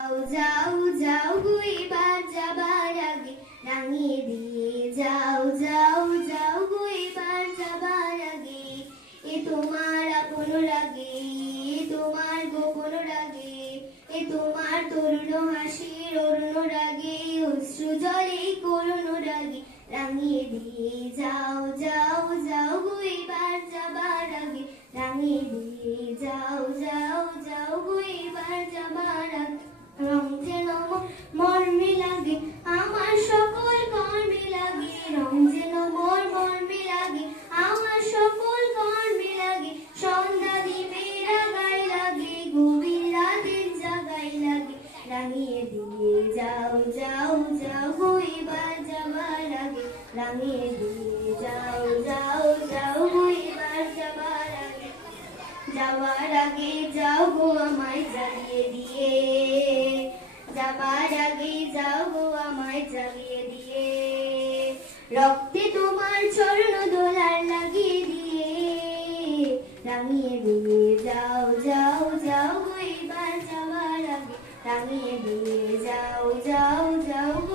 যাও যাও যাও গো এবার যাবার আগে রাঙিয়ে দিয়ে যাও যাও যাও গো এবার যাবার আগে এ তোমার আপন রাগে তোমার গোপন রাগে এ তোমার তরুণ হাসির অরুণ রাগে অশ্রু জলে করুণ রাগে রাঙিয়ে দিয়ে যাও যাও যাও গো এবার যাবার আগে রাঙিয়ে দিয়ে যাও যাও যাও গো এবার যাবার আগে রং যেন মর্মে লাগে আমার সকল কর্মে লাগে রং যেন মর্মে লাগে আমার সকল কর্মে লাগে সন্ধ্যা দ্বীপের গায়ে লাগে গভীর রাতের জাগায় লাগে রাঙিয়ে দিয়ে যাও যাও যাও গো এবার যাবার আগে রাঙিয়ে দিয়ে যাও যাও যাও গো এবার যাবার আগে যাবার আগে যাও গো আমায় জ্বালিয়ে দিয়ে যাবার আগে যাও গো আমায় জ্বালিয়ে দিয়ে রক্তে তোমার চরণ দোলার লাগিয়ে দিয়ে রাঙিয়ে দিয়ে যাও যাও যাও গো এবার যাবার আগে রাঙিয়ে দিয়ে যাও যাও যাও গো